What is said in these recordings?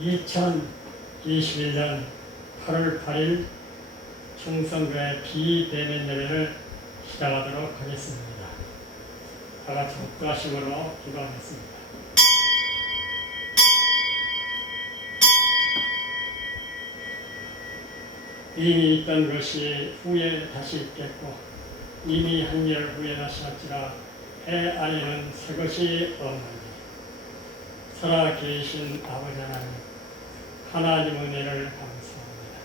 2021년 8월 8일 충성교회 비대면 예배를 시작하도록 하겠습니다. 다 같이 목도하심으로 기도하겠습니다. 이미 있던 것이 후에 다시 있겠고 이미 한열 후에 다시 할지라 해 아래는 새 것이 없느니 살아계신 아버지 하나님, 하나님 은혜를 감사합니다.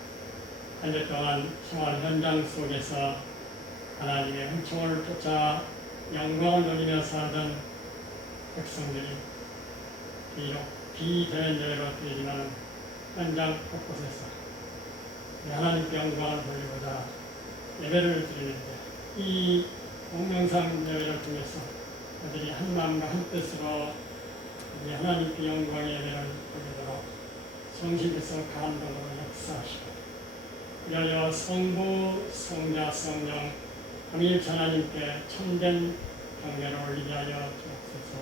한 주 동안 생활 현장 속에서 하나님의 은총을 쫓아 영광을 누리며 살던 백성들이 비록 비대면 예배로 드리지만 현장 곳곳에서 하나님께 영광을 돌리고자 예배를 드리는데 이 동영상 예배를 통해서 그들이 한 마음과 한 뜻으로 하나님께 영광의 예배를 드리도록 성신께서 감동으로 역사하시고 위하여 성부, 성자, 성령 삼위일체 하나님께 참된 경배를 올리게 하여 주옵소서.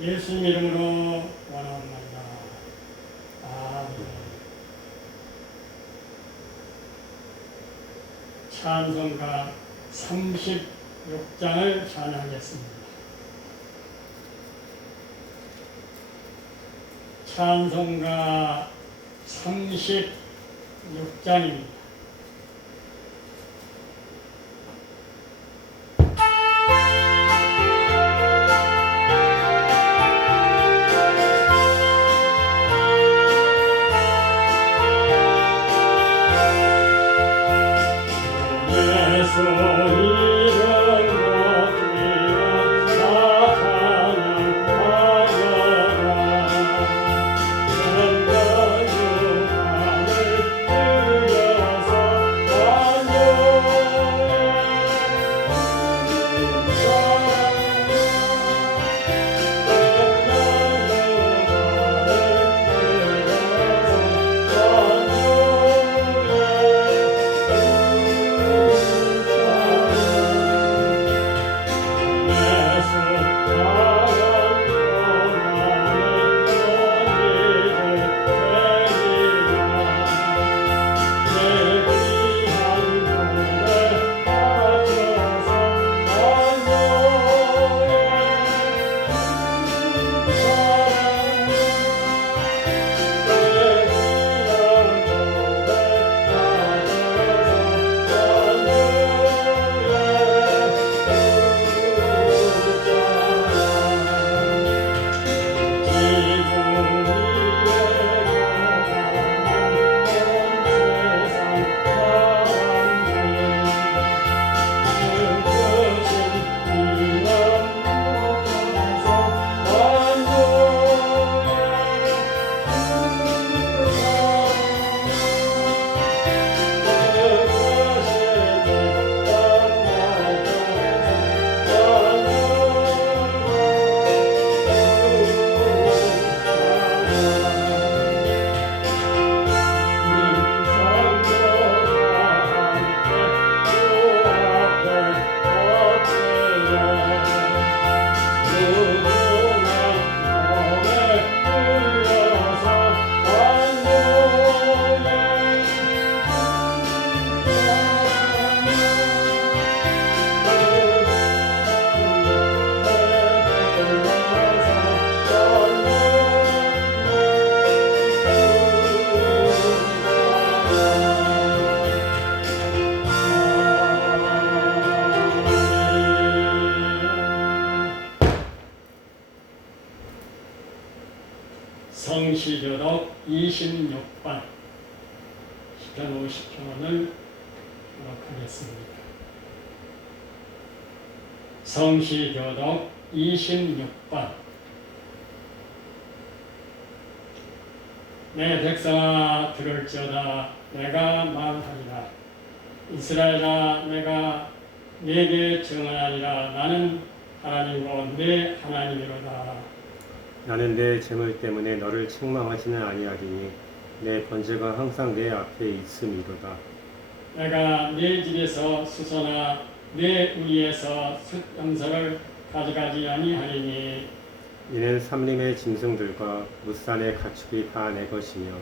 예수님 이름으로 원하옵나이다. 아멘. 찬송가 36장을 찬양하겠습니다. 찬송가 36장입니다. 성시교독 26반 시편 50편을 기록하겠습니다. 성시교독 26반 내 백성아 들을지어다. 내가 말하리라. 이스라엘아 내가 네게 증언하리라. 나는 하나님이고 내 하나님이로다. 나는 내 재물 때문에 너를 책망하지는 아니하리니 내 번제가 항상 내 앞에 있음이로다. 내가 네 집에서 수소나 내 우리에서 숫염소를 가져가지 아니하리니 이는 삼림의 짐승들과 무산의 가축이 다 내 것이며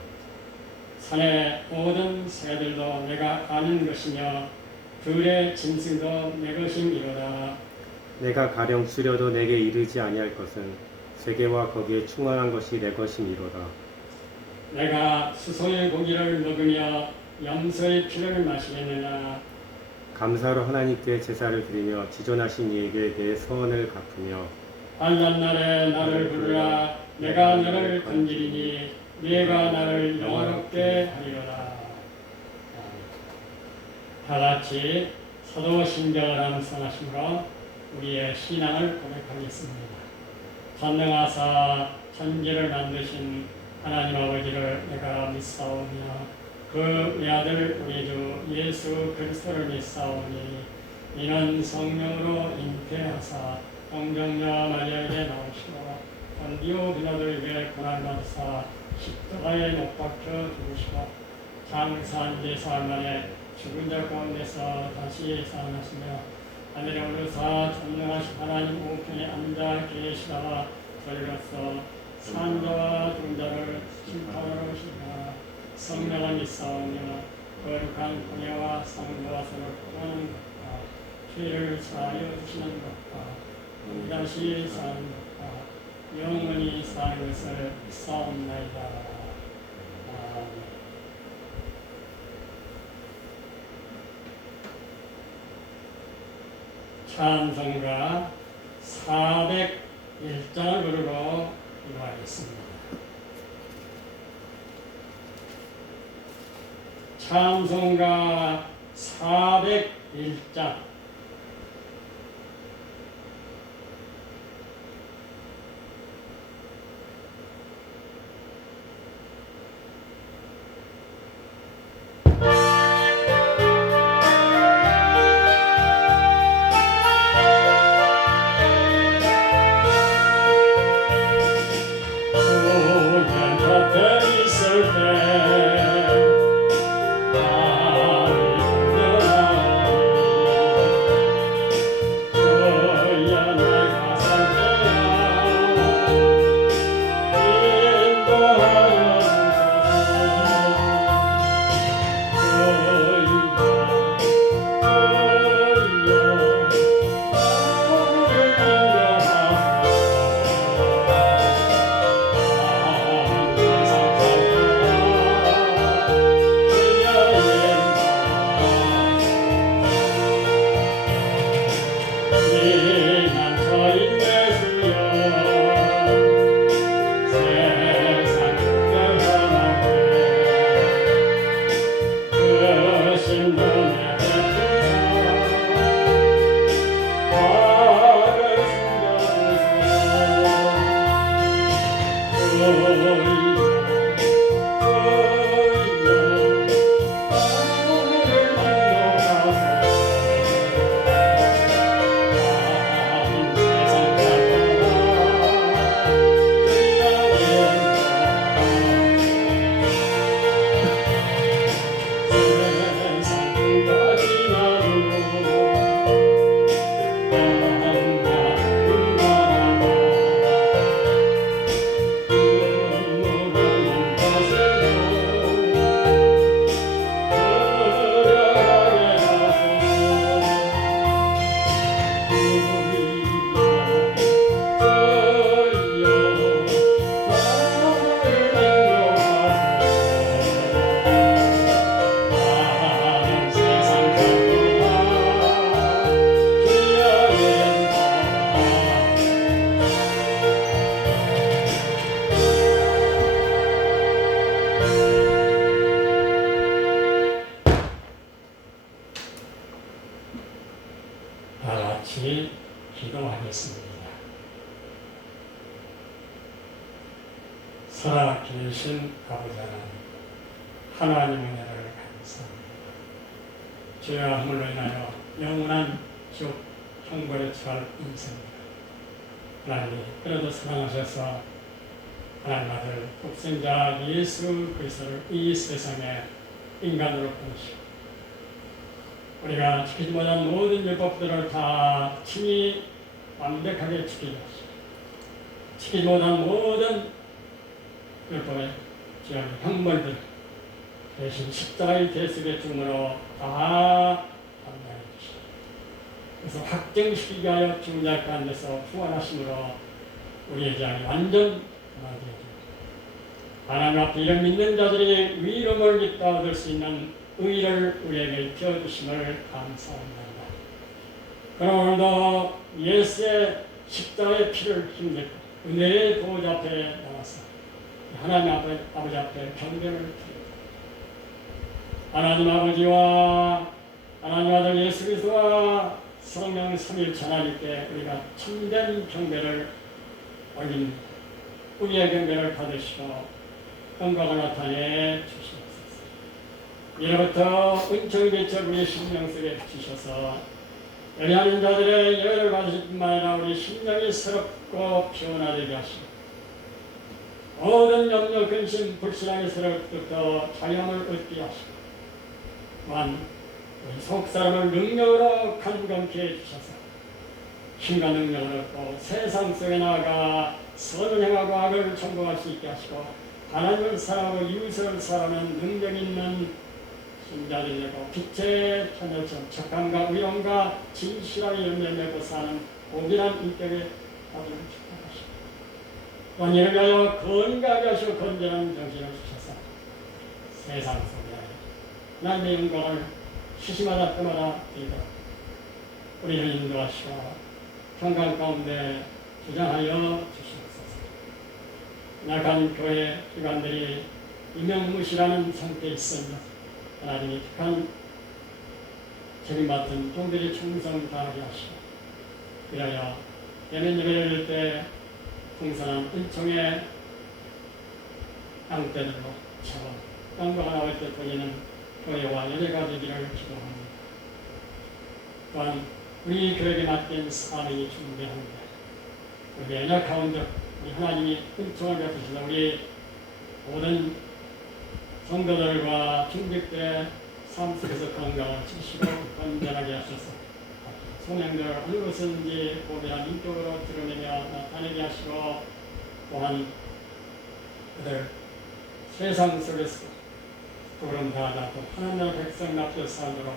산의 모든 새들도 내가 아는 것이며 들의 짐승도 내 것임이로다. 내가 가령 추려도 내게 이르지 아니할 것은 세계와 거기에 충만한 것이 내 것이니로다. 내가 수소의 고기를 먹으며 염소의 피를 마시겠느냐. 감사로 하나님께 제사를 드리며 지존하신 이에게 내 소원을 갚으며 환난 날에 나를 부르라. 내가 너를 건지리니 네가 나를 영화롭게 하리로다. 다 같이 사도신경을 암송하심으로 우리의 신앙을 고백하겠습니다. 전능하사 천지를 만드신 하나님 아버지를 내가 믿사오며 그 외아들 우리 주 예수 그리스도를 믿사오니 이는 성령으로 잉태하사 동정녀 마리아에게 나오시고 본디오 빌라도에게 고난받으사 십자가에 못 박혀 죽으시고 장사한 지 사흘 만에 죽은 자 가운데서 다시 살아나시며 하늘에 오르사 전능하신 하나님 우편에 앉아 계시다가 저리로서 산자와 죽은 자를 심판하러 오시리라. 성령을 믿사오며 거룩한 공예와 상도와 서로 구하는 것과 죄를 사하여 주시는 것과 우리 다시 사는 것과 영원히 사는 것을 믿사옵나이다. 아멘. 찬송가 401장을 부르고 기도하겠습니다. 찬송가 401장. 같이 기도하겠습니다. 살아계신 아버지 하나님 은혜를 감사합니다. 죄와 함으로 인하여 영원한 지옥 형벌에 처할 인생입니다. 하나님이 그래도 사랑하셔서 하나님 아들 독생자 예수 그리스도를 이 세상에 인간으로 보내시고 우리가 지키지 못한 모든 율법들을 다 친히 완벽하게 지키게 하시고 지키지 못한 모든 율법의 지한 형벌들 대신 십자가의 대속의 중으로 다 감당해 주시고 그래서 확정시키게 하여 중자 가운데서 후원하심으로 우리의 죄악이 완전 그만되어집니다. 하나님 앞에 이런 믿는 자들이 위로를 믿다 얻을 수 있는 의를 우리에게 펴주심을 감사합니다. 그럼 오늘도 예수의 십자가의 피를 힘입고 은혜의 보호자 앞에 나와서 하나님 아버지 앞에 경배를 드립니다. 하나님 아버지와 하나님 아들 예수 그리스도와 성령 삼위일체 하나님께 우리가 참된 경배를 올립니다. 우리의 경배를 받으시고 영광을 나타내 주시옵소서. 이로부터 은총이 비쳐 우리 심령 속에 비치셔서 연약한 자들의 예외를 받으실 뿐만 아니라 우리 심령이 새롭고 피어나게 하시고 모든 염려, 근심, 불신앙의 새로부터 자유함을 얻게 하시고 또한 우리 속사람을 능력으로 간감케 해주셔서 힘과 능력을 얻고 세상 속에 나아가 선을 행하고 악을 전공할 수 있게 하시고 하나님을 사랑하고 이웃을 사랑하는 능력 있는 신자들이 되고 빛의 천여처럼 착함과 의용과 진실함이 연결되고 사는 고귀한 인격의 가정을 축복하시고 또한 이를 위하여 건강하게 하시고 건전한 정신을 주셔서 세상 속에 하나님의 영광을 시시마다 때마다 드리도록 우리를 인도하시고 평강 가운데 주장하여 주시옵소서. 약한 교회 기관들이 유명무실하는 상태에 있으며 하나님이 특한 책임받은 종들이 충성 다하게 하시고 그래야 예멘 예배를 드릴 때 풍성한 은총의 땅대들로 채워 땅과 나올 때 보이는 교회와 예배가 되기를 기도합니다. 또한 우리 교회에 맡긴 사명이 중대한데 우리 연약한 적 우리 하나님이 은총을 베푸시다 우리 모든 성도들과 중직들의 삶 속에서 건강을 지키시고 건전하게 하셔서 성령들 어느 것인지 고귀한 인격으로 드러내며 나타내게 하시고 또한 그들 세상 속에서 그런 다하고 하나님의 백성 앞에 살도록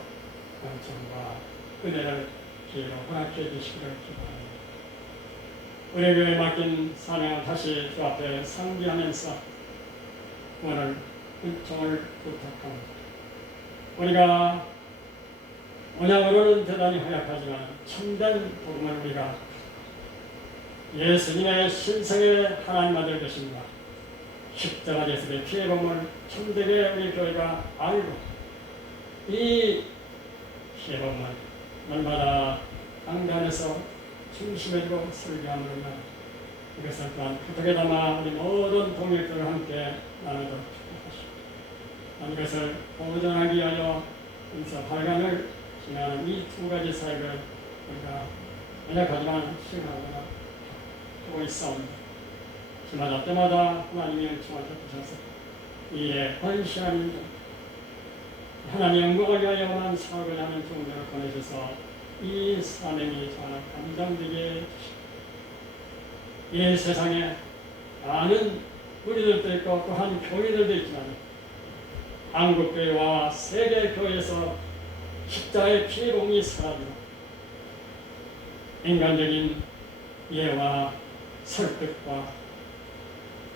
은총과 은혜를 기회로 허락해 주시기를 기도합니다. 우리 교회에 맡긴 사명을 다시 주 앞에 상기하면서 오늘 은총을 부탁합니다. 우리가 언약으로는 대단히 허약하지만 참된 복음을 우리가 예수님의 신성의 하나님 아들 되십니다. 십자가 예수의 피의 복음을 참되게 우리 교회가 알고 이 피의 복음을 날마다 강단에서 중심에도 설교함으로 이것을 또한 부탁에 담아 우리 모든 동역들과 함께 나누도록 축복하시고 이것을 보존하기 위하여 인사 발간을 지나는 이 두 가지 사역을 우리가 연약하지만 수행하거나 하고 있사옵니다. 주마다 때마다 하나님의 은총을 베푸셔서 이에 헌신하는 하나님의 영광을 위하여만 사역을 하는 종들을 보내셔서 이 사명이 정말 감당되게 해주시고 이 세상에 많은 우리들도 있고 또한 교회들도 있지만 한국교회와 세계교회에서 십자가의 피의 복음이 사라지고 인간적인 이해와 설득과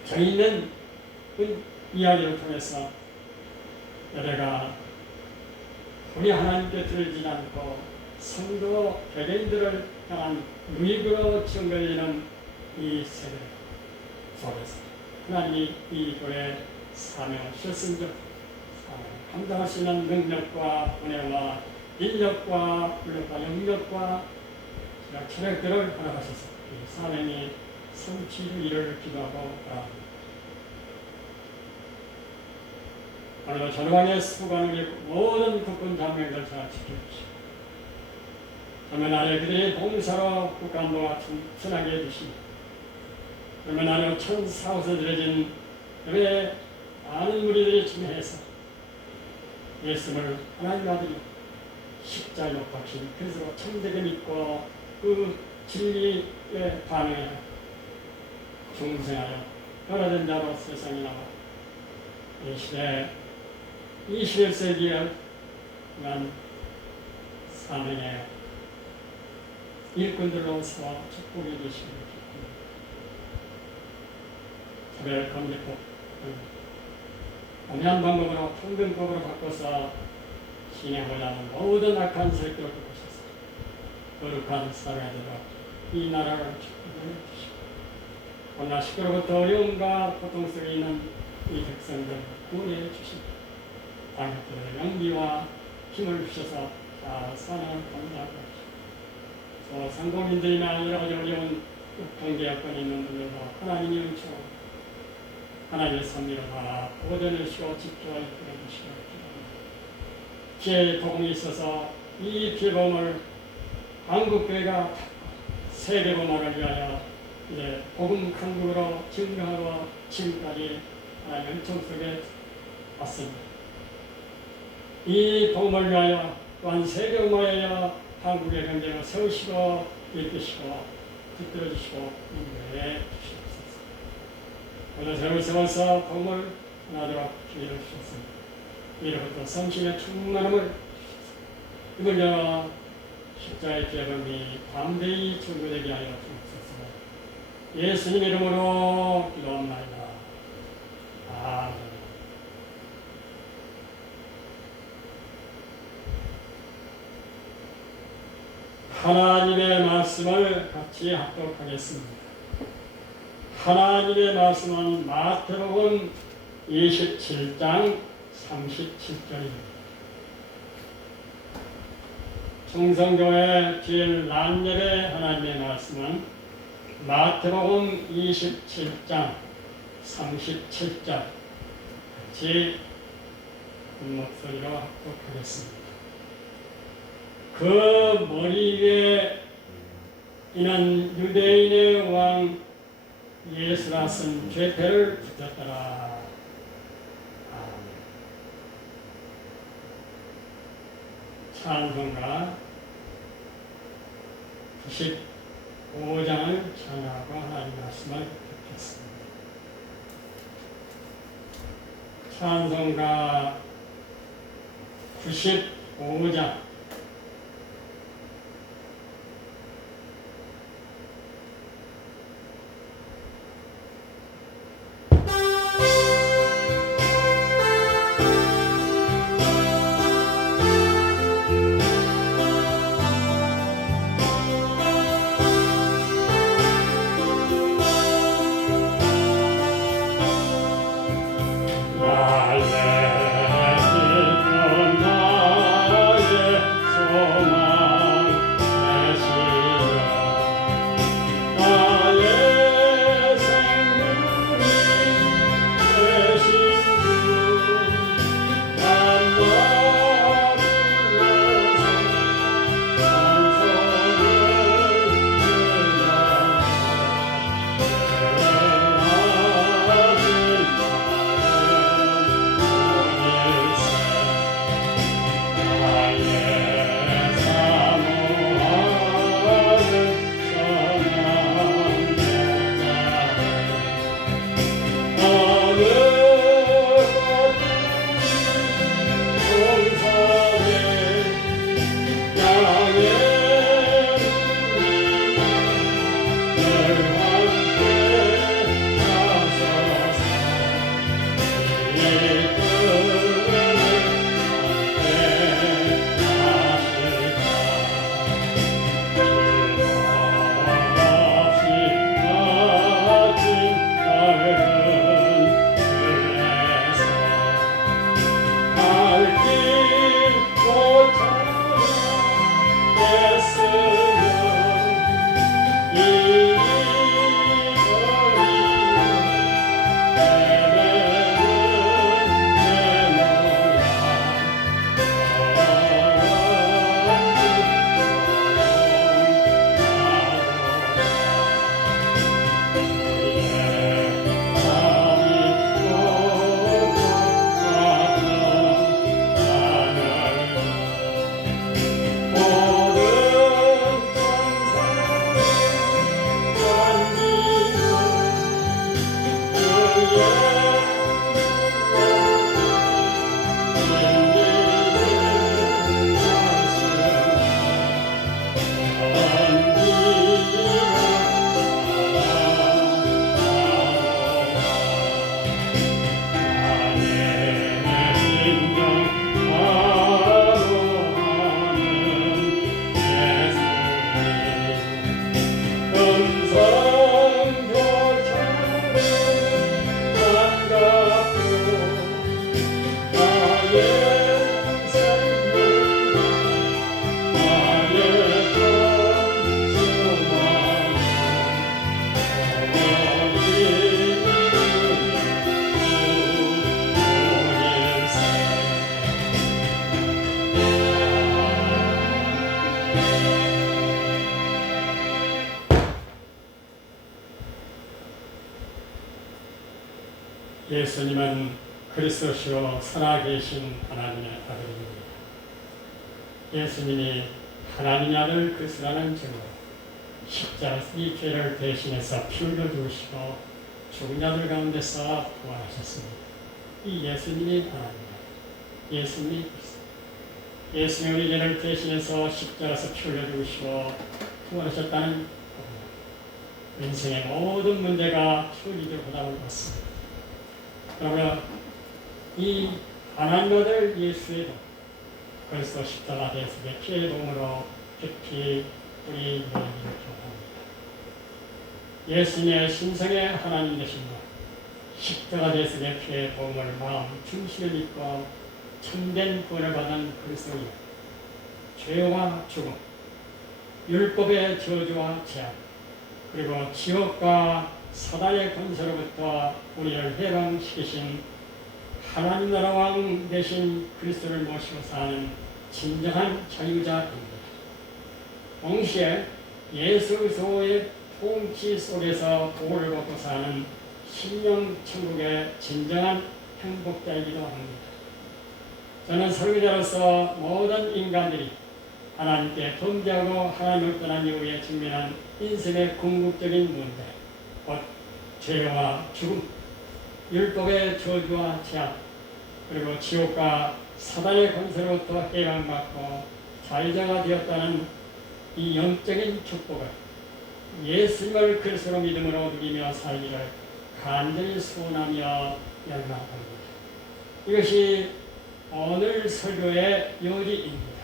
정의있는 이야기를 통해서 여러가 우리 하나님께 들지 않고 성도 개개인들을 향한 유익으로 증거되는 이 세대 속에서 하나님이 이 교회의 사명을 실천적 감당할 수 있는 능력과 은혜와 인력과 물력과 영력과 체력들을 허락하셔서 이 사명이 성취되기를 기도하고 바랍니다. 오늘도 전방의 수고하는 모든 국군 장병들 잘 지켜주시고 그러면 아래 그들의 봉사로 국간도가 튼튼하게 해주시고 그러면 아래 천사호서 들여진 그의 많은 무리들이 중회해서 예수를 하나님 아들이 십자가에 못 박힌 그리스도 참되게 믿고 그 진리에 반응해 중생하여 변화된 자로 세상에 나와 이 시대 21세기에 난 사명의 일꾼들로서 축복해 주시기 바랍니다. 차별 금지법 엄한 방법으로 평등법으로 바꿔서 진행하려는 모든 악한 세력들을 꺾으셔서 거룩한 사회되도록 이 나라를 축복해 주시고 오늘 시끄러부터 어려움과 고통 속에 있는 이 백성들 구원해 주시고 당신들의 용기와 힘을 주셔서 잘 사는 감사하고 또 상공인들이나 여러 가지 어려운 경제 여건이 있는 분들도 하나님의 은총 하나님의 섭리로 다 보존해 주시고 지켜해 주시기 바랍니다. 피해 복음이 있어서 이 피해복음을 한국교회가 세계복음을 위하여 이제 복음 강국으로 증거하고 지금까지 하나님의 은총 속에 왔습니다. 이 복음을 위하여 또한 세계복음을 위하여 한국의 경제를 세우시고 이끄시고 붙들어 주시고 인도해 주시옵소서. 오늘 저를 세워서 복음을 나도록 기회를 주셨습니다. 이로부터 성신의 충만함을 주셨습니다. 이걸 열어 십자의 기업음이 담대히 증거되게 하여 주옵소서. 예수님 이름으로 기도합니다. 아멘. 하나님의 말씀을 같이 합독하겠습니다. 하나님의 말씀은 마태복음 27장 37절입니다. 충성교회 제일 난예배 하나님의 말씀은 마태복음 27장 37절 같이 목소리로 합독하겠습니다. 그 머리 위에 이는 유대인의 왕 예수라 쓴 죄패를 붙였더라. 찬송가 95장을 찬양하고 하나님 말씀을 듣겠습니다. 찬송가 95장 예수님은 그리스도시로 살아계신 하나님의 아들입니다. 예수님이 하나님의 아들 그리스도라는 증거, 십자가에서 이 죄를 대신해서 피 흘려 주시고 죽은 자들 가운데서 부활하셨습니다. 이 예수님이 하나님입니다. 예수님이 그리스도. 예수님이 우리 죄를 대신해서 십자가에서 피 흘려 주시고 부활하셨다는 겁니다. 인생의 모든 문제가 초기적 보답을 받습니다. 그러면 이 하나님 아들 예수의 도 그리스도 십자가 대속의 피의 도움으로 깊이 우리 너희를 교합니다. 예수님의 신성의 하나님 되심과 십자가 대속의 피의 도움을 마음 중심에 믿고 참된 구원을 받은 그리스도인 죄와 죽음, 율법의 저주와 죄악, 그리고 지옥과 사단의 권세로부터 우리를 해방시키신 하나님 나라 왕 되신 그리스도를 모시고 사는 진정한 자유자입니다. 동시에 예수 그리스도의 통치 속에서 보호를 받고 사는 신령 천국의 진정한 행복자이기도 합니다. 저는 설교자로서 모든 인간들이 하나님께 범죄하고 하나님을 떠난 이후에 직면한 인생의 궁극적인 문제, 곧 죄와 죽음, 율법의 저주와 죄악, 그리고 지옥과 사단의 권세로부터 해방받고 자유자가 되었다는 이 영적인 축복을 예수님을 그리스도로 믿음으로 누리며 살기를 간절히 소원하며 열망합니다. 이것이 오늘 설교의 요지입니다.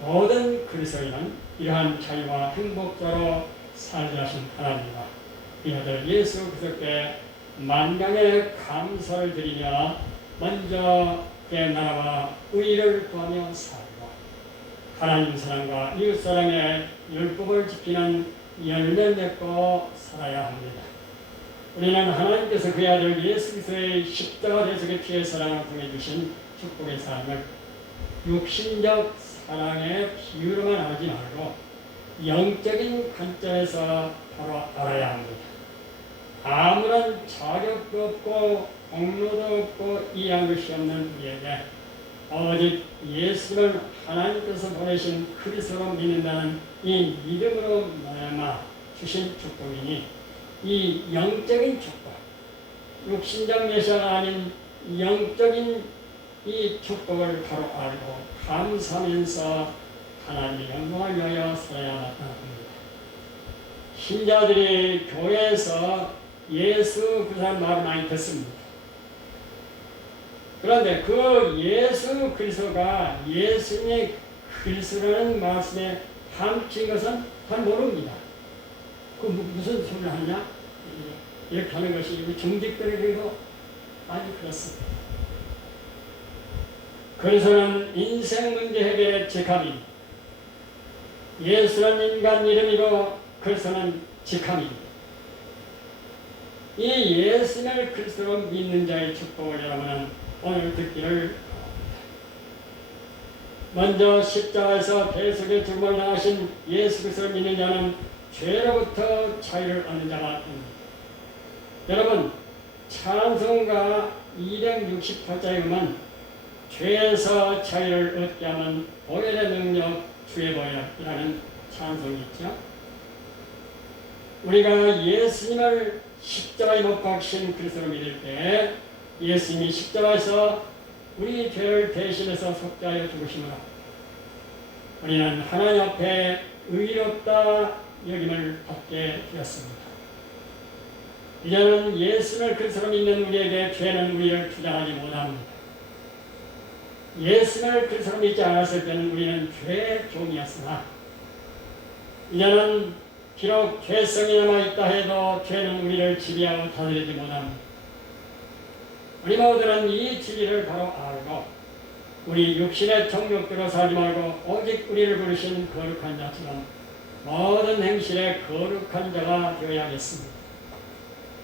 모든 그리스도인은 이러한 자유와 행복자로 살게 하신 하나님과 이 아들 예수 그리스도께 만강의 감사를 드리며 먼저 그의 나라와 의를 구하며 살고 하나님 사랑과 이웃 사랑의 율법을 지키는 열매 맺고 살아야 합니다. 우리는 하나님께서 그의 아들 예수 그리스도의 십자가 대속의 피의 사랑을 통해 주신 축복의 삶을 육신적 사랑의 비유로만 하지 말고 영적인 관점에서 바로 알아야 합니다. 아무런 자격도 없고 공로도 없고 이해할 것이 없는 우리에게 오직 예수를 하나님께서 보내신 그리스도로 믿는다는 이 믿음으로 말미암아 주신 축복이니 이 영적인 축복, 육신적 메시아가 아닌 영적인 이 축복을 바로 알고 감사하면서 하나님의 영광을 위하여 살아야 마땅합니다. 신자들이 교회에서 예수 그리스도라는 말을 많이 듣습니다. 그런데 그 예수 그리스도가 예수님의 그리스도라는 말씀에 함친 것은 잘 모릅니다. 그 무슨 소리를 하냐? 이렇게 하는 것이 정직들에게도 아주 그렇습니다. 그리스도는 인생 문제 해결의 직함입니다. 예수는 인간 이름이고 그리스도는 직함입니다. 이 예수를 그리스도로 믿는 자의 축복을 여러분은 오늘 듣기를 바랍니다. 먼저 십자가에서 대속의 죽음을 당하신 예수 그리스도를 믿는 자는 죄로부터 자유를 얻는 자가 됩니다. 여러분, 찬송가 268장에 보면 죄에서 자유를 얻게 하면 보혈의 능력 주의 보혈이라는 찬송이 있죠. 우리가 예수님을 십자가에 못 박히신 그리스도를 믿을 때 예수님이 십자가에서 우리 죄를 대신해서 속죄하여 죽으심으로 우리는 하나님 앞에 의롭다 여김을 받게 되었습니다. 이제는 예수를 그리스도로 믿는 우리에게 죄는 우리를 주장하지 못합니다. 예수를 그리스도로 믿지 않았을 때는 우리는 죄의 종이었으나 이제는 비록 죄성이 남아있다 해도 죄는 우리를 지배하고 다스리지 못합니다. 우리 모두는 이 진리를 바로 알고 우리 육신의 정욕대로 살지 말고 오직 우리를 부르신 거룩한 자처럼 모든 행실에 거룩한 자가 되어야겠습니다.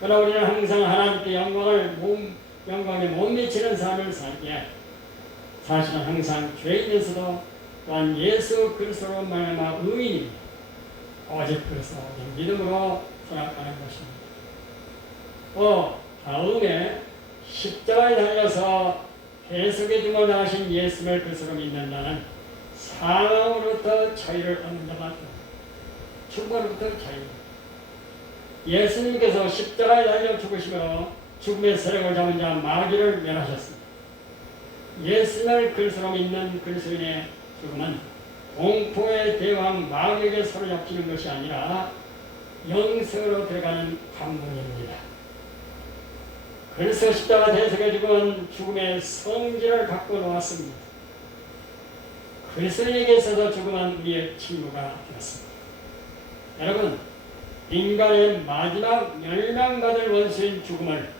그러나 우리는 항상 하나님께 영광에 못 미치는 삶을 살기에 사실은 항상 죄인에서도 또한 예수 그리스도로 말미암아 의인입니다. 오직 그리스도 믿음으로 살아가는 것입니다. 또 다음에 십자가에 달려서 대속의 죽음을 당하신 예수를 그리스도로 믿는 자는 사망으로부터 자유를 얻는 자가 다 죽음으로부터 자유. 예수님께서 십자가에 달려 죽으심으로 죽음의 세력을 잡은 자 마귀를 멸하셨습니다. 예수를 그리스도로 믿는 그리스도인의 죽음은 공포의 대왕 마귀에게 사로잡히는 것이 아니라 영생으로 들어가는 관문입니다. 그래서 십자가 대속의 죽음은 죽음의 성질을 갖고 놓았습니다. 그리스도인에게 있어서 죽음은 우리의 친구가 되었습니다. 여러분, 인간의 마지막 멸망받을 원수인 죽음을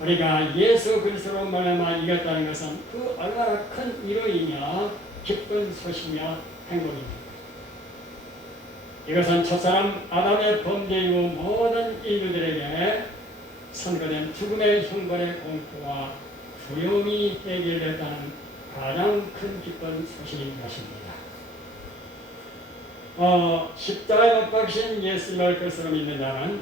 우리가 예수 그리스도로 말미암아 이겼다는 것은 그 얼마나 큰 위로이며 기쁜 소식이며 행복입니다. 이것은 첫사람 아담의 범죄 이후 모든 인류들에게 선고된 죽음의 형벌의 공포와 두려움이 해결됐다는 가장 큰 기쁜 소식인 것입니다. 십자가에 못 박히신 예수를 그리스도로 믿는 자는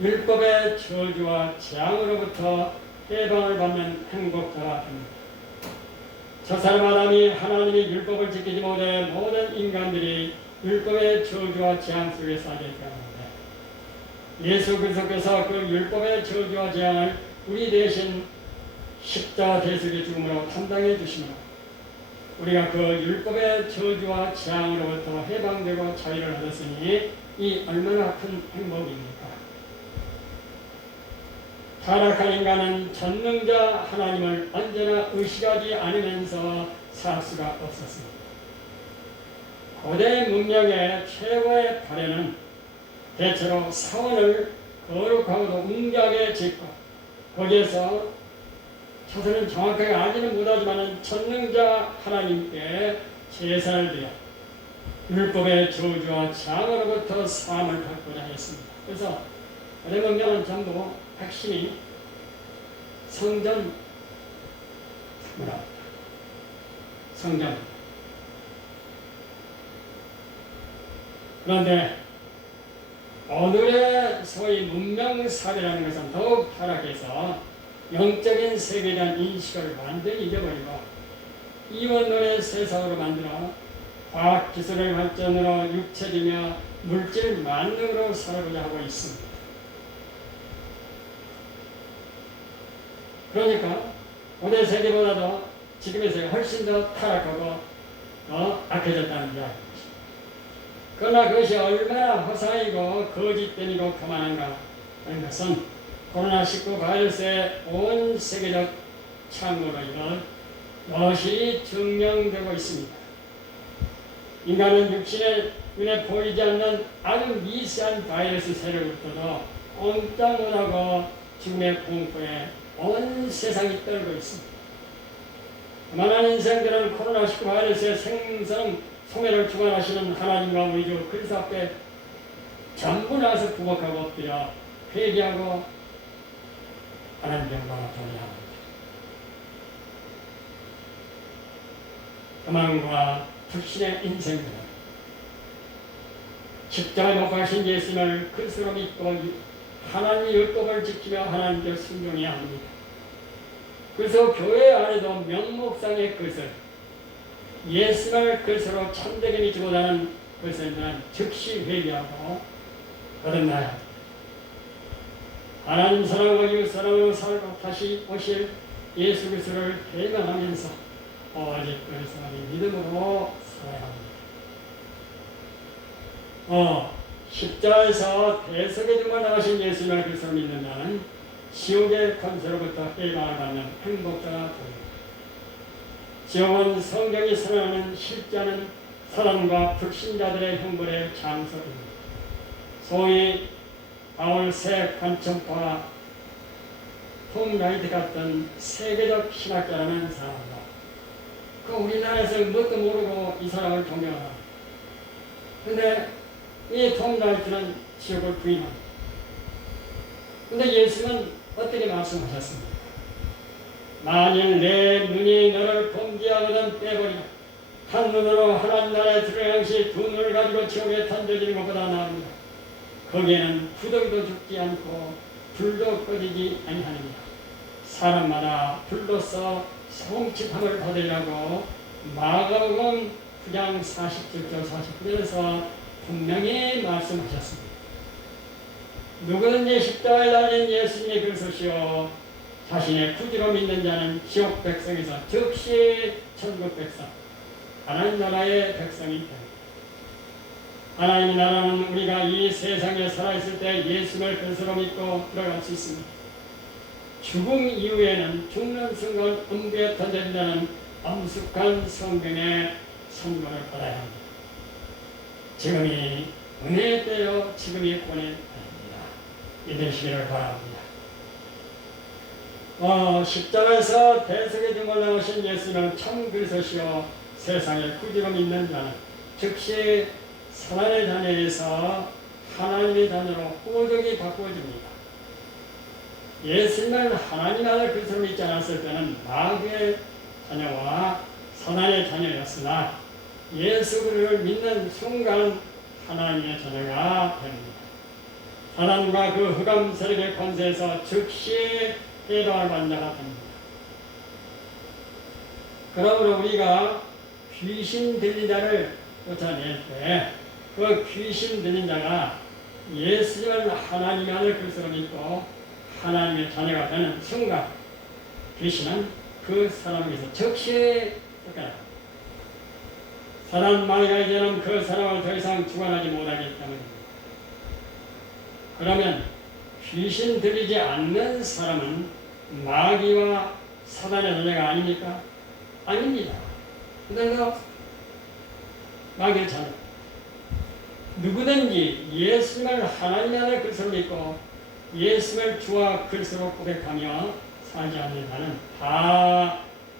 율법의 저주와 재앙으로부터 해방을 받는 행복자가 됩니다. 첫사람 아담이 하나님의 율법을 지키지 못해 모든 인간들이 율법의 저주와 재앙 속에 살게 되었는데 예수 그리스도께서 그 율법의 저주와 재앙을 우리 대신 십자가 대속의 죽음으로 담당해 주시므로 우리가 그 율법의 저주와 재앙으로부터 해방되고 자유를 얻었으니 이 얼마나 큰 행복입니까? 타락한 인간은 전능자 하나님을 언제나 의식하지 않으면서 살 수가 없었습니다. 고대 문명의 최고의 발현은 대체로 사원을 거룩하고도 웅장하게 짓고 거기에서 저들은 정확하게 알지는 못하지만 전능자 하나님께 제사를 드려 율법의 저주와 재앙으로부터 사함을 받고자 했습니다. 그래서 고대 문명은 전부 핵심이 성전 성전. 그런데 오늘의 소위 문명사회라는 것은 더욱 타락해서 영적인 세계에 대한 인식을 완전히 잊어버리고 이원론의 세상으로 만들어 과학기술의 발전으로 육체이며 물질 만능으로 살아보자 하고 있습니다. 그러니까 고대 세계보다도 지금의 세계가 훨씬 더 타락하고 더 악해졌다는 이야기입니다. 그러나 그것이 얼마나 허상이고 거짓된이고 교만한가 하는 것은 코로나19 바이러스의 온 세계적 창고로 인해 여실히 증명되고 있습니다. 인간은 육신의 눈에 보이지 않는 아주 미세한 바이러스 세력부터도 꼼짝 못하고 죽음의 공포에 온 세상이 떨고 있습니다. 그만한 인생들은 코로나19 바이러스의 생성 소멸을 주관하시는 하나님과 우리 주 그리스도 앞에 전부 나서 부복하고 엎드려 회개하고 하나님 영광을 돌려합니다. 그만과 불신의 인생들은 십자가에 못 박히신 예수님을 그리스도로 믿고 하나님의 율법을 지키며 하나님께 순종해야 합니다. 그래서 교회 안에도 명목상의 것을 예수를 그리스도로 참되게 믿지 못하는 그리스도인들은 즉시 회개하고 거듭나야 합니다. 하나님 사랑과 이웃 사랑으로 살고 다시 오실 예수 그리스도를 대면하면서 오직 그리스도의 믿음으로 살아야 합니다. 십자가에서 대속의 죽음을 당하신 예수님을 그리스도로 믿는 자는 지옥의 권세로부터 해방을 받는 행복자가 됩니다. 지옥은 성경이 선언하는 쉽지 않은 사람과 불신자들의 형벌의 장소입니다. 소위 바울새 관청파 톰 라이트 같은 세계적 신학자라는 사람과 그 우리나라에서 뭣도 모르고 이 사람을 존경합니다. 그런데 이 톰 라이트는 지옥을 부인합니다. 그런데 예수는 어떻게 말씀하셨습니까? 만일 내 눈이 너를 범죄하거든 빼버리라. 한 눈으로 하나님 나라에 들어가는 것이 두 눈을 가지고 지옥에 던져지는 것보다 나습니다. 거기에는 구더기도 죽지 않고 불도 꺼지지 아니하느니라. 사람마다 불로써 성취함을 받으려고 마가복음 9장 47절 49절에서 분명히 말씀하셨습니다. 누구든지 십자가에 달린 예수님의 그리스도시요 자신의 구주로 믿는 자는 지옥 백성에서 즉시 천국 백성, 하나님 나라의 백성이 됩니다. 하나님의 나라는 우리가 이 세상에 살아있을 때 예수님을 그리스도로 믿고 들어갈 수 있습니다. 죽음 이후에는 죽는 순간 음부에 던져진다는 엄숙한 성경의 선고를 받아야 합니다. 지금이 은혜의 때요 지금이 고뇌의 때입니다. 믿으시기를 바랍니다. 십자가에서 대속의 중을 나오신 예수님은 참 그리스도시요 세상의 구주로 믿는 자는 즉시 사단의 자녀에서 하나님의 자녀로 꾸준히 바꾸어집니다. 예수님을 하나님 아들 그리스도로 믿지 않았을 때는 마귀의 자녀와 사단의 자녀였으나 예수 그리스도를 믿는 순간 하나님의 자녀가 됩니다. 사단과 그 흑암 세력의 권세에서 즉시 해방을 받는 자가 됩니다. 그러므로 우리가 귀신 들린 자를 쫓아낼 때 그 귀신 들린 자가 예수님을 하나님의 아들 그리스도로 믿고 하나님의 자녀가 되는 순간 귀신은 그 사람에게서 즉시 쫓겨납니다. 사단 마귀가 이제는 그 사람을 더 이상 주관하지 못하기 때문입니다. 그러면 귀신 들리지 않는 사람은 마귀와 사단의 자녀가 아닙니까? 아닙니다. 그래서 마귀의 자녀. 누구든지 예수님을 하나님의 아들 그리스도로 믿고 예수님을 주와 그리스도로 고백하며 살지 않는 자는 다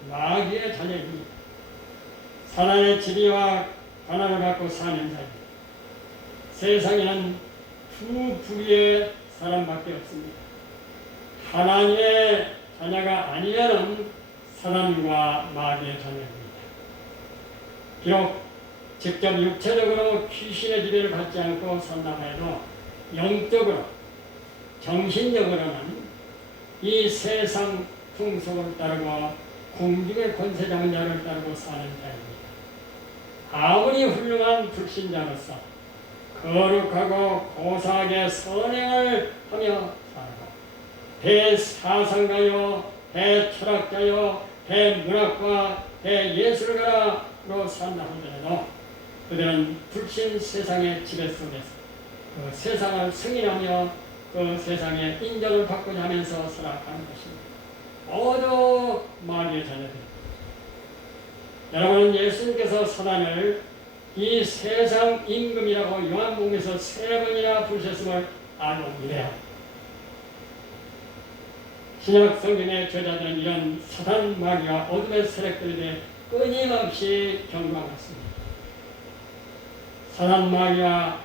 마귀의 자녀입니다. 사단의 지리와 관할을 갖고 사는 자입니다. 세상에는 두 부류의 사람밖에 없습니다. 하나님의 자녀가 아니면 사단과 마귀의 자녀입니다. 비록 직접 육체적으로 귀신의 지배를 받지 않고 산다고 해도 영적으로 정신적으로는 이 세상 풍속을 따르고 궁중의 권세장자를 따르고 사는 자입니다. 아무리 훌륭한 불신자로서 거룩하고 고사하게 선행을 하며 살고 대사상가요, 대철학자요, 대문학과, 대예술가로 산다 하더라도 그들은 불신 세상의 지배 속에서 그 세상을 승인하며 그 세상의 인정을 받고자 하면서 살아가는 것입니다. 모두 마귀의 자녀들입니다. 여러분은 예수님께서 사단을 이 세상 임금이라고 요한복음에서 3번이나 부르셨음을 알고 믿어요. 신약 성경의 저자들은 이런 사단 마귀와 어둠의 세력들에 대해 끊임없이 경고하고 있습니다. 사단 마귀와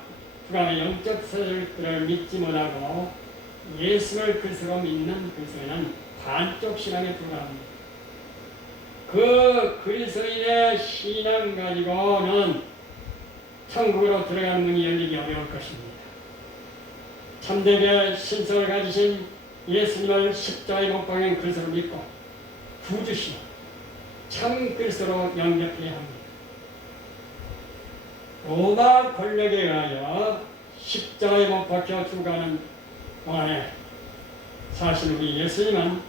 흑암의 영적 세력들을 믿지 못하고 예수를 그리스도로 믿는 그리스도인은 반쪽 신앙에 불과합니다. 그 그리스도인의 신앙 가지고는 천국으로 들어가는 문이 열리기 어려울 것입니다. 참되게 신성을 가지신 예수님을 십자가에 못 박은 그리스도를 믿고 구주시오 참 그리스도로 영접해야 합니다. 로마 권력에 의하여 십자가에 못 박혀 죽어가는 동안에 사실 우리 예수님은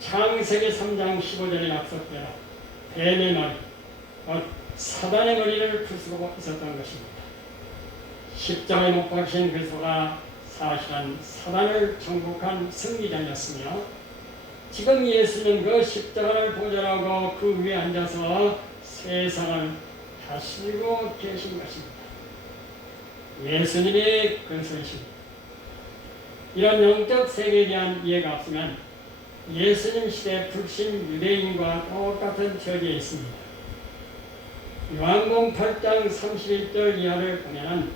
창세기 3장 15절에 약속대로 뱀의 머리, 사단의 머리를 부수고 있었던 것입니다. 십자가에 못 박힌 그리스도가 사실은 사단을 정복한 승리자였으며 지금 예수는 그 십자가를 보존하고 그 위에 앉아서 세상을 다스리고 계신 것입니다. 예수님이 그리스도이십니다. 이런 영적 세계에 대한 이해가 없으면 예수님 시대 불신 유대인과 똑같은 처지에 있습니다. 요한복음 8장 31절 이하를 보면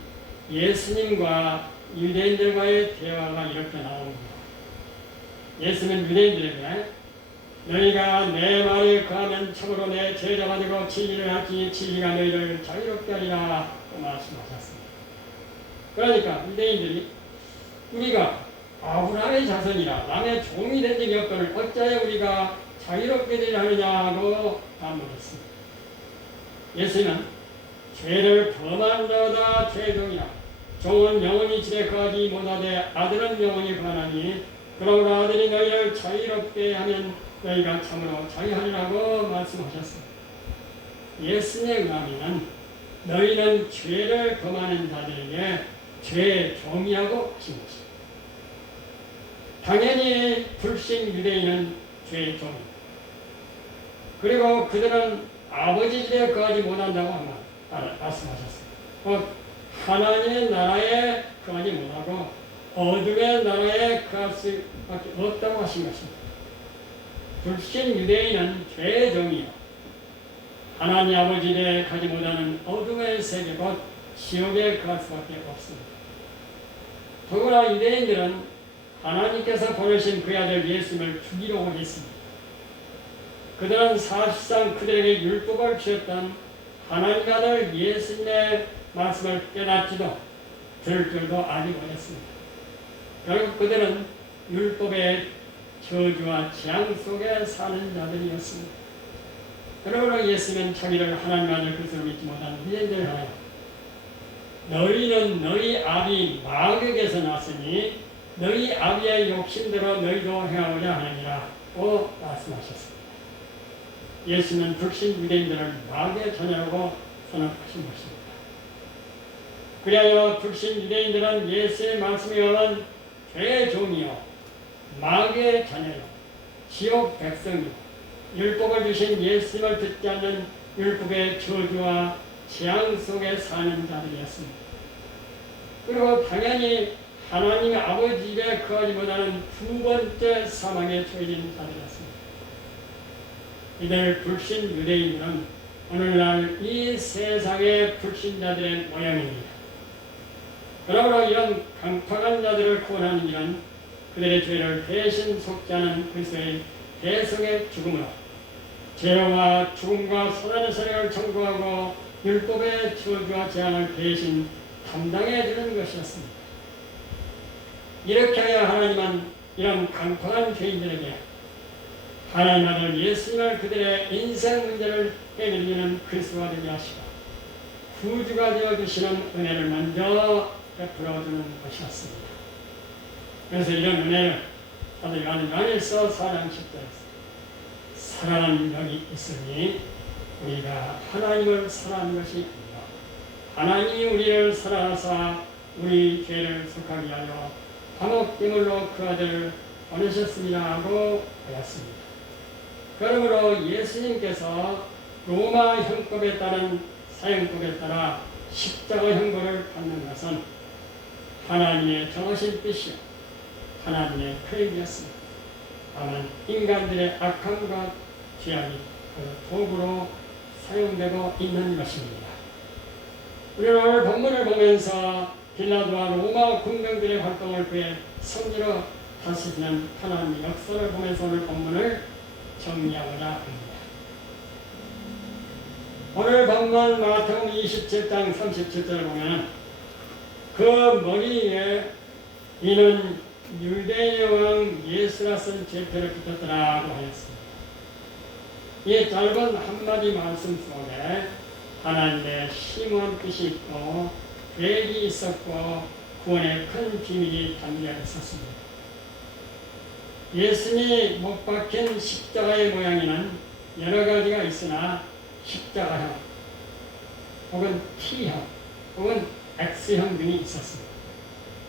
예수님과 유대인들과의 대화가 이렇게 나옵니다. 예수는 유대인들에게 너희가 내 말에 거하면 참으로 내 제자가 되고 진리를 할지 진리가 너희를 자유롭게 하리라 고 말씀하셨습니다. 그러니까 유대인들이 우리가 아브라함의 자손이라 남의 종이 된 적이 없거늘 어찌하여 우리가 자유롭게 되려 하느냐고 반문했습니다. 예수님은 죄를 범한 자다 죄종이라 종은 영원히 집에 거하지 못하되 아들은 영원히 거하나니 그러므로 아들이 너희를 자유롭게 하면 너희가 참으로 자유하리라고 말씀하셨습니다. 예수님의 의미는 너희는 죄를 범하는 자들에게 죄종이라고 하신 것입니다. 당연히 불신 유대인은 죄종입니다. 그리고 그들은 아버지 집에 거하지 못한다고 말씀하셨습니다. 곧 하나님의 나라에 거하지 못하고 어둠의 나라에 거할 수밖에 없다고 하신 것입니다. 불신 유대인은 죄종이요 하나님 아버지 집에 가지 못하는 어둠의 세계 곧 지옥에 거할 수밖에 없습니다. 더구나 유대인들은 하나님께서 보내신 그 아들 예수님을 죽이려고 했습니다. 그들은 사실상 그들에게 율법을 주셨던 하나님 아들 예수님의 말씀을 깨닫지도 들을 줄도 알지 못했습니다. 결국 그들은 율법의 저주와 재앙 속에 사는 자들이었습니다. 그러므로 예수님은 자기를 하나님 아들 그리스도로 믿지 못한 유대인들을 하여 너희는 너희 아비 마귀에게서 났으니 너희 아비의 욕심대로 너희도 행하고자 하느니라고 말씀하셨습니다. 예수는 불신 유대인들을 마귀의 자녀라고 선언하신 것입니다. 그리하여 불신 유대인들은 예수의 말씀에 의한 죄의 종이요 마귀의 자녀요 지옥 백성이요 율법을 주신 예수님을 듣지 않는 율법의 저주와 재앙 속에 사는 자들이었습니다. 그리고 당연히 하나님 아버지 집에 거하지 못하는 두 번째 사망에 처해진 자들이었습니다. 이들 불신 유대인들은 오늘날 이 세상의 불신자들의 모양입니다. 그러므로 이런 강팍한 자들을 구원하는 일은 그들의 죄를 대신 속지 않은 그리스도의 대속의 죽음으로 죄와 죽음과 사단의 세력을 청구하고 율법의 저주와 재앙을 대신 담당해 주는 것이었습니다. 이렇게 하여 하나님은 이런 강팍한 죄인들에게 하나님 아들 예수님을 그들의 인생 문제를 해결해주는 그리스도가 되게 하시고 구주가 되어주시는 은혜를 먼저 베풀어주는 것이었습니다. 그래서 이런 은혜를 사도 요한일서 4장 10절에서 사랑하는 영이 있으니 우리가 하나님을 사랑하는 것이 아니라 하나님이 우리를 사랑하사 우리 죄를 속하게 하여 감옥기물로 그 아들을 보내셨습니다 하고 하였습니다. 그러므로 예수님께서 로마 형법에 따른 사형법에 따라 십자가 형벌을 받는 것은 하나님의 정하신 뜻이요 하나님의 계획이었습니다. 다만 인간들의 악함과 죄악이 그 도구로 사용되고 있는 것입니다. 우리는 오늘 본문을 보면서 빌라도와 로마 군병들의 활동을 그의 성지로 다스리는 하나님의 역사를 보면서 오늘 본문을 정리하고자 합니다. 오늘 본문 마태복음 27장 37절을 보면 그 머리 위에 이는 유대의 왕 예수라 쓴 제표를 붙였더라고 하였습니다. 이 짧은 한마디 말씀 속에 하나님의 심오한 뜻이 있고 계획이 있었고 구원의 큰 비밀이 담겨 있었습니다. 예수님이 못 박힌 십자가의 모양에는 여러 가지가 있으나 십자가형 혹은 T형 혹은 X형 등이 있었습니다.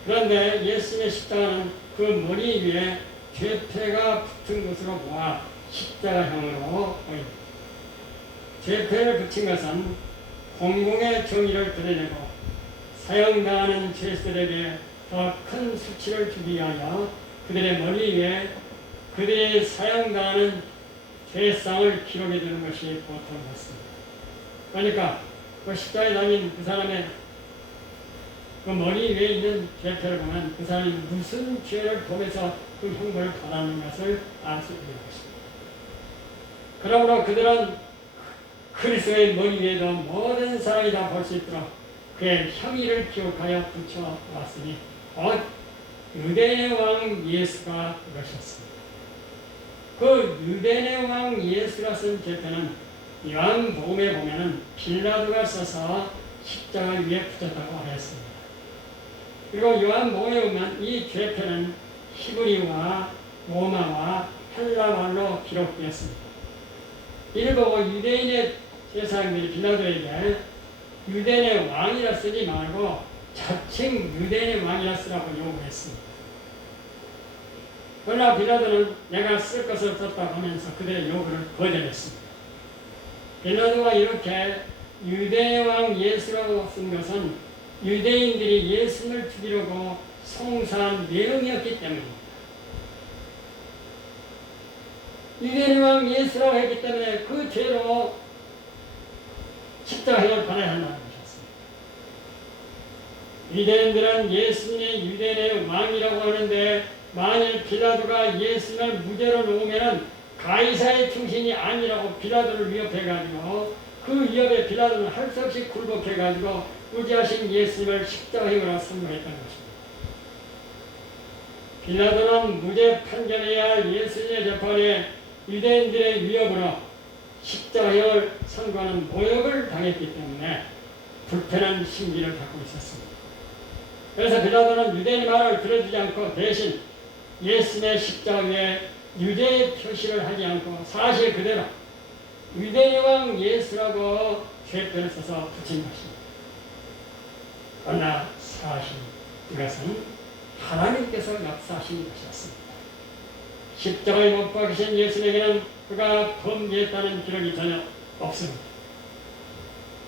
그런데 예수님의 십자가는 그 머리 위에 죄패가 붙은 것으로 보아 십자가형으로 보입니다. 죄패를 붙인 것은 공공의 정의를 드러내고 사형당하는 죄수들에게 더 큰 수치를 주기 위하여 그들의 머리 위에 그들이 사형당하는 죄상을 기록해 주는 것이 보통이었습니다. 그러니까 그 십자가에 달린 그 사람의 그 머리 위에 있는 죄표를 보면 그 사람이 무슨 죄를 범해서 그 형벌을 받았는 것을 알 수 있는 것입니다. 그러므로 그들은 그리스도의 머리 위에도 모든 사람이 다 볼 수 있도록 그의 혐의를 기억하여 붙여왔으니 유대인의 왕 예수가 그러셨습니다. 그 유대인의 왕 예수가 쓴 죄표는 요한복음에 보면은 빌라도가 써서 십자가 위에 붙였다고 하였습니다. 그리고 요한복음에 보면 이 죄표는 히브리와 로마와 헬라말로 기록되었습니다. 이를 보고 유대인의 제사장들이 빌라도에게 유대인의 왕이라 쓰지 말고 자칭 유대인의 왕이라 쓰라고 요구했습니다. 그러나 빌라도는 내가 쓸 것을 썼다고 하면서 그들의 요구를 거절했습니다. 빌라도가 이렇게 유대의 왕 예수라고 쓴 것은 유대인들이 예수를 죽이려고 송사한 내용이었기 때문입니다. 유대의 왕 예수라고 했기 때문에 그 죄로 십자가형을 받아야 한다는 것이었습니다. 유대인들은 예수님의 유대인의 왕이라고 하는데 만일 빌라도가 예수님을 무죄로 놓으면 가이사의 충신이 아니라고 빌라도를 위협해가지고 그 위협에 빌라도는 할 수 없이 굴복해가지고 무죄하신 예수님을 십자가형으로 선고했던 것입니다. 빌라도는 무죄 판결해야 할 예수님의 재판에 유대인들의 위협으로 십자가형을 선고하는 모욕을 당했기 때문에 불편한 심기를 갖고 있었습니다. 그래서 빌라도는 유대인의 말을 들어주지 않고 대신 예수님의 십자가 위에 유대의 표시를 하지 않고 사실 그대로 유대의 왕 예수라고 죄표를 써서 붙인 것입니다. 그러나 사실 이것은 하나님께서 역사하신 것이었습니다. 십자가에 못 박히신 예수님에게는 그가 범죄했다는 기록이 전혀 없습니다.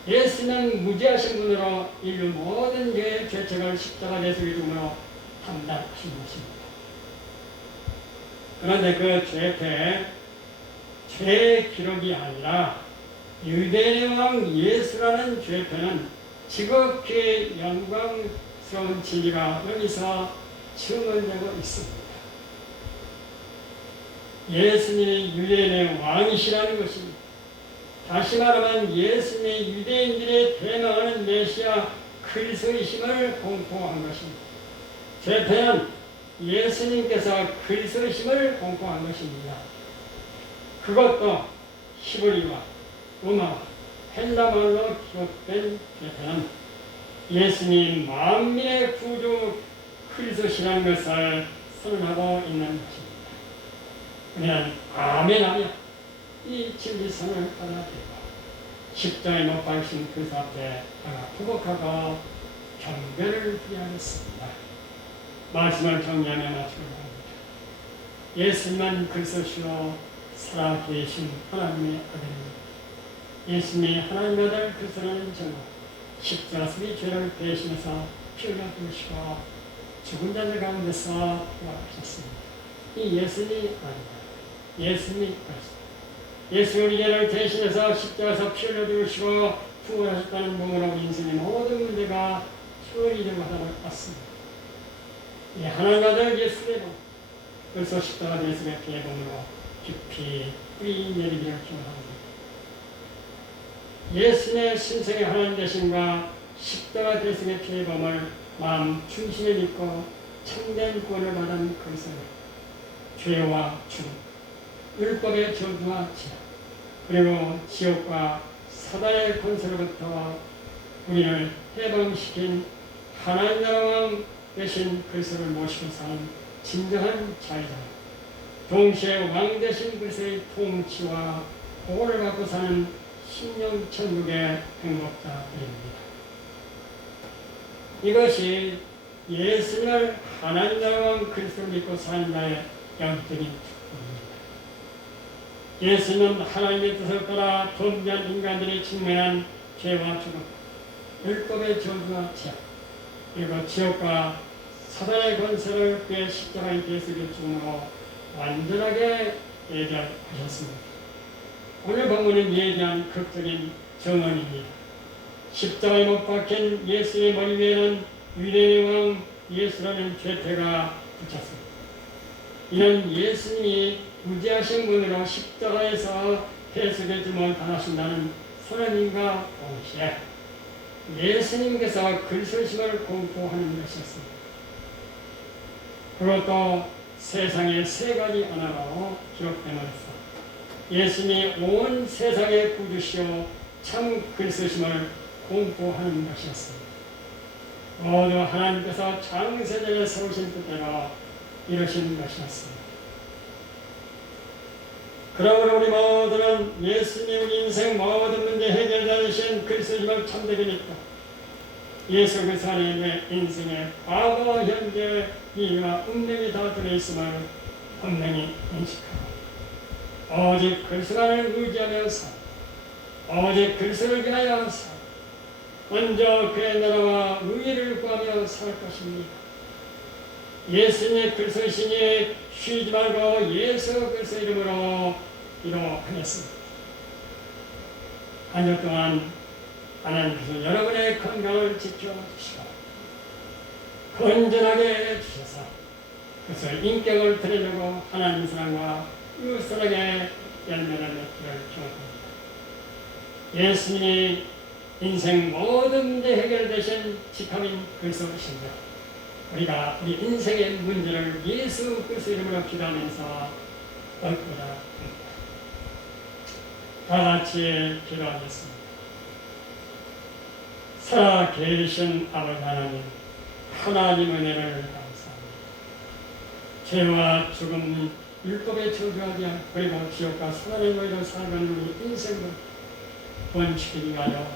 예수는 무죄하신 분으로 인류 모든 죄의 죄책을 십자가 예수의 죽음으로 담당하신 것입니다. 그런데 그 죄패, 죄의 기록이 아니라 유대인의 왕 예수라는 죄패는 지극히 영광스러운 진리가 여기서 증언되고 있습니다. 예수님이 유대인의 왕이시라는 것입니다. 다시 말하면 예수님이 유대인들의 대망하는 메시아 그리스도이심을 공포한 것입니다. 죄패는 예수님께서 그리스도이심을 공포한 것입니다. 그것도 히브리와 로마와 헬라말로 기록된 죄패는 예수님 만민의 구주 그리스도시라는 것을 선언하고 있는 것입니다. 우리는 아멘하며 이 진리선을 받아들이고 십자가에 못 박히신 그리스도 앞에 부복하고 경배를 드리겠습니다. 말씀을 정리하며 마치고 합니다. 예수님은 그리스도시로 살아계신 하나님의 아들입니다. 예수님이 하나님의 아들 그리스도라는 점으로 십자가의 죄를 대신해서 피를 흘리시고 죽은 자들 가운데서 부활하셨습니다. 이 예수님이 아닙니다. 예수님이 그리스도. 예수 우리 죄를 대신해서 십자가에서 피를 흘리시고 부활하셨다는 몸으로 인생의 모든 문제가 처리되고 하다고 봤습니다. 이 하나님 아들 예수님으로 그래서 십자가 예수의 피의 몸으로 깊이 뿌리 내리기를 기원합니다. 예수님의 신성의 하나님 되심과 십자가 예수의 피의 몸을 마음 중심에 믿고 참된 구원을 받은 그리스도 죄와 죽음, 율법의 저주와 죄악, 그리고 지옥과 사단의 권세로부터 우리를 해방시킨 하나님 나라 왕 되신 그리스도를 모시고 사는 진정한 자유자, 동시에 왕 되신 그리스도의 통치와 보호를 받고 사는 신령 천국의 행복자들입니다. 이것이 예수님을 하나님 나라 왕 그리스도를 믿고 사는 자의 영적인 축복입니다. 예수는 하나님의 뜻을 따라 범죄한 인간들이 직면한 죄와 죽음, 율법의 저주와 죄악, 그리고 지옥과 사단의 권세를 그의 십자가의 예수의 죽음으로 완전하게 예배하셨습니다. 오늘 본문은 이에 대한 극적인 정언입니다. 십자가에 못 박힌 예수의 머리 위에는 유대의 왕 예수라는 죄패가 붙였습니다. 이는 예수님이 무죄하신 분으로 십자가에서 대속의 주문을 당하신다는 선언임과 동시에 예수님께서 그리스도심을 공포하는 것이었습니다. 그것도 세상의 세 가지 언어로 기록되면서 예수님이 온 세상의 구주시오 참 그리스도심을 공포하는 것이었습니다. 모두 하나님께서 창세전에 세우신 뜻대로 이루신 것이었습니다. 그러므로 우리 모두는 예수님 우리 인생 모든 문제 해결자이신 그리스도심을 참되게 믿고 예수 그리스도 안에 내 인생의 과거, 현재, 미래와 운명이 다 들어있음을 분명히 인식하고 오직 그리스도를 의지하며 살, 오직 그리스도를 위하여 살, 먼저 그의 나라와 의를 구하며 살 것입니다. 예수님의 그리스도이시니 쉬지 말고 예수 그리스도 이름으로 기도하겠습니다. 한 주 동안 하나님께서 여러분의 건강을 지켜주시고 건전하게 주셔서 그래서 인격을 드리려고 하나님 사랑과 이웃사랑의 열매를 맺기를 축원합니다. 예수님이 인생 모든 문제 해결되신 직함인 그리스도이신데 우리가 우리 인생의 문제를 예수 그리스도 이름으로 기도하면서 얻고자 합니다. 다 같이 기도하겠습니다. 살아계신 아버지 하나님, 하나님 은혜를 감사합니다. 죄와 죽음, 율법에 저주하지 않고 그리고 지옥과 사단의 노예로 살아가는 우리 인생을 원칙이 가려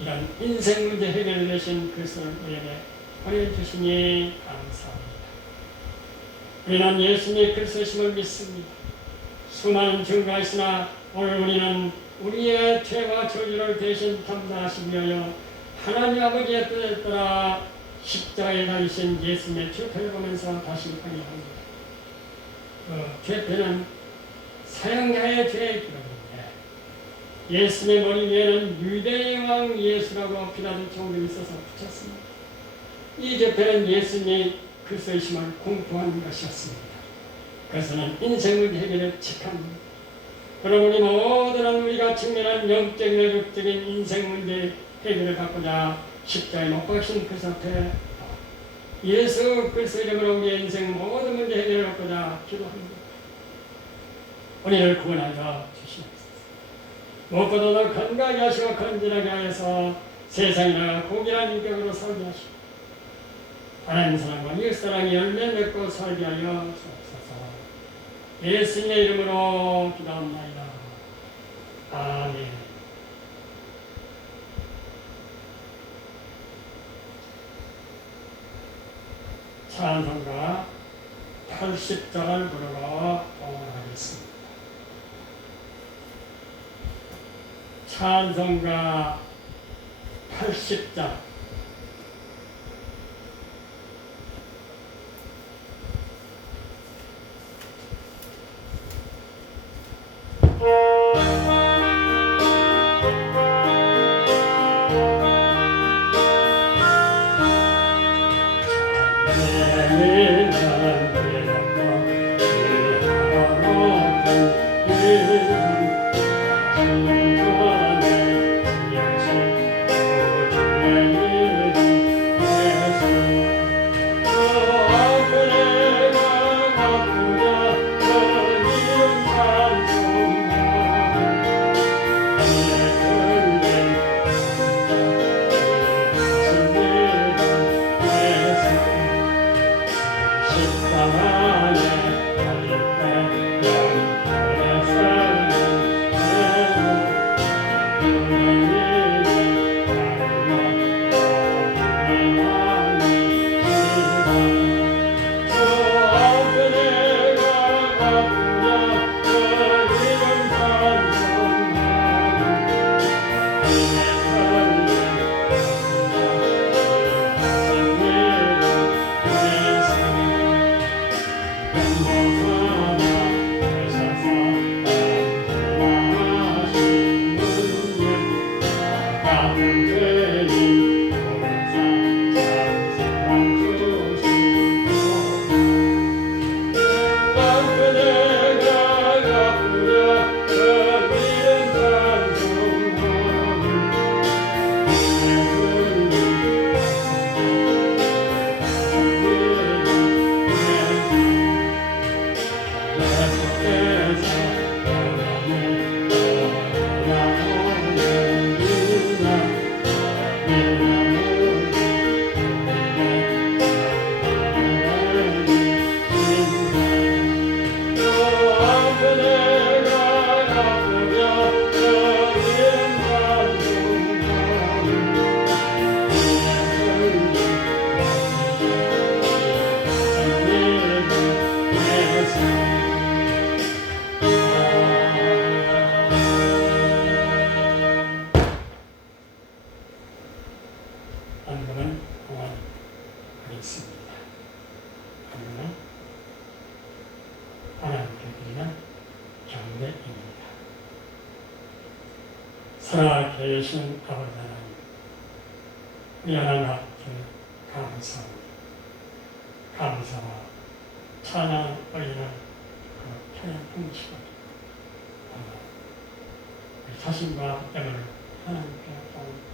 이런 인생 문제 해결을 내신 그리스도를 우리에게 보내주시니 감사합니다. 우리는 예수님의 그리스도심을 믿습니다. 수많은 증거가 있으나 오늘 우리는 우리의 죄와 저주를 대신 감당하시기 위하여 하나님 아버지의 뜻에 따라 십자가에 달리신 예수님의 죄패를 보면서 다시 확인합니다. 그 죄패는 사형자의 죄의 기록인데 예수님의 머리 위에는 유대의 왕 예수라고 빌라도 종들이 써서 붙였습니다. 이 죄패는 예수님의 그리스도이심을 공포하는 것이었습니다. 그래서는 인생을 해결에 직합니다. 그럼 우리 모두는 우리가 직면한 영적인 육적인 인생 문제 해결을 갖고자 십자가에 못 박힌 그 앞에 예수 그리스도 이름으로 우리의 인생 모든 문제 해결을 갖고자 기도합니다. 우리를 구원하여 주시옵소서. 무엇보다도 건강하게 하시고 건전하게 하여서 세상이나 고귀한 인격으로 살게 하시고 하나님 사랑과 이웃 사랑이 열매 맺고 살게 하여 주옵소서. 예수님의 이름으로 기도합니다. 아멘. 찬송가 80장을 부르러 공헌하겠습니다. 찬송가 80장 내 살아계신 아버지 하나님, 우리 하나님 앞에 감사합니다. 감사와 찬양 올리는 그 찬양 풍식을 우리 자신과 영혼을 하나님께 드립니다.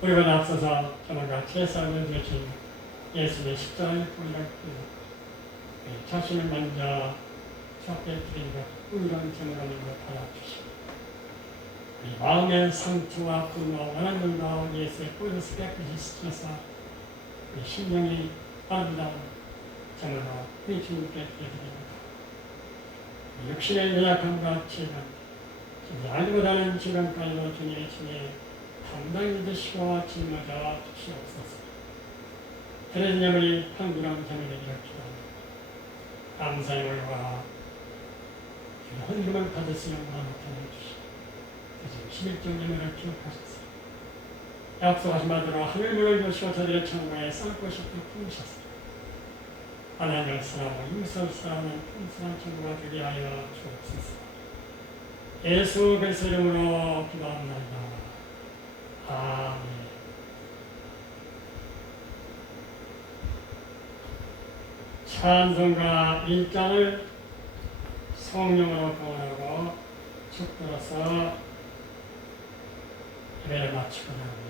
우리가 앞서서 저마다 제사를 드리신 예수의 십자가의 보이를 자신을 먼저 주 앞에 드린 것, 의로운 제물하는 것 받아주시고 우리 마음의 상처와 분노, 원한들과 예수의 보이로서 깨끗이 씻어서 우리 심령이 아름다운 제물로 우리 주님께 드립니다. 육신의 연약함과 질병, 알지 못하는 질병까지도 주님의 주님 담당히 드시고 짊어져 주시옵소서. 드려진 예물이 평균한 제물이 되었기를 감사의 물과 헌금을 받으시는 마음을 전해주시고 11종 예물을 기억하셨습니다. 약속하신 바대로 하늘문을 여시고 저들의 창고에 쌀 것이 품으셨습니다. 하나님을 사랑하고 임수를 사랑하는 풍성한 천국가 되게 하여 주옵소서. 예수 그리스도 이름으로 기도합니다. 아멘. 찬송가 1장을 성령으로 공헌하고 축도로서 예배를 마치고 나갑니다.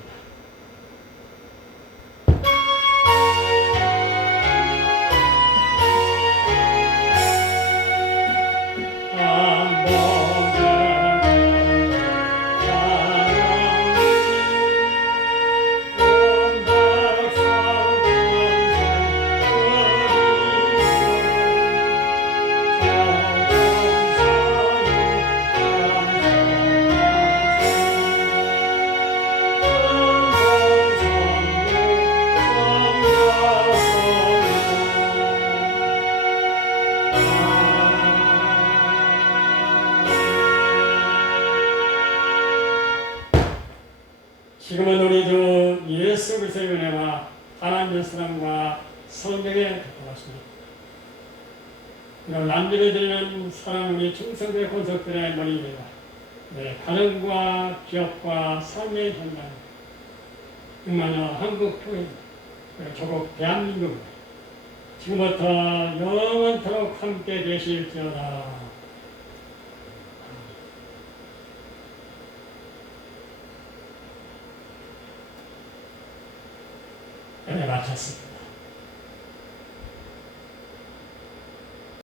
지금은 우리 주 예수 그리스도의 은혜와 하나님의 사랑과 성령의 도와주십니다. 이런 남들이 드리는 사랑 우리 충성된 권속들의 머리입니다. 네, 가정과 기업과 삶의 현장, 정말로 한국 교회, 그리고 조국 대한민국 지금부터 영원토록 함께 계실지어다. 네, 마쳤습니다.